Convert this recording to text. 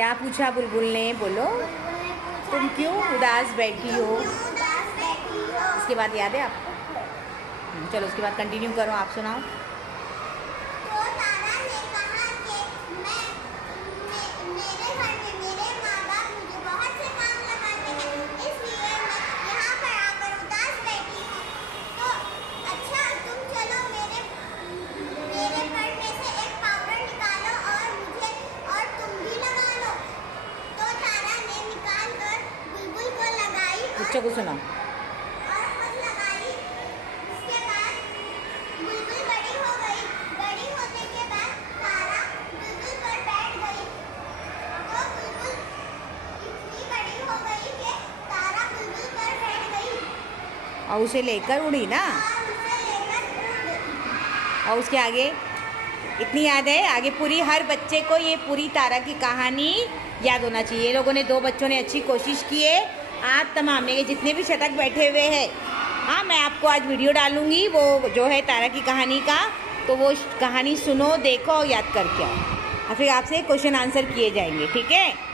क्या पूछा बुलबुल ने? बोलो। तुम क्यों उदास बैठी हो? इसके बाद याद है आपको? चलो उसके बाद कंटिन्यू करो, आप सुनाओ। बच्चों को सुनाओ। और उसे लेकर उड़ी ना। और उसके आगे इतनी याद है, आगे पूरी हर बच्चे को ये पूरी तारा की कहानी याद होना चाहिए। ये लोगों ने, 2 बच्चों ने अच्छी कोशिश की है। आप तमाम ने, जितने भी शतक बैठे हुए हैं, हाँ मैं आपको आज वीडियो डालूंगी वो जो है तारा की कहानी का, तो वो कहानी सुनो, देखो और याद करके आओ। और फिर आपसे क्वेश्चन आंसर किए जाएंगे, ठीक है।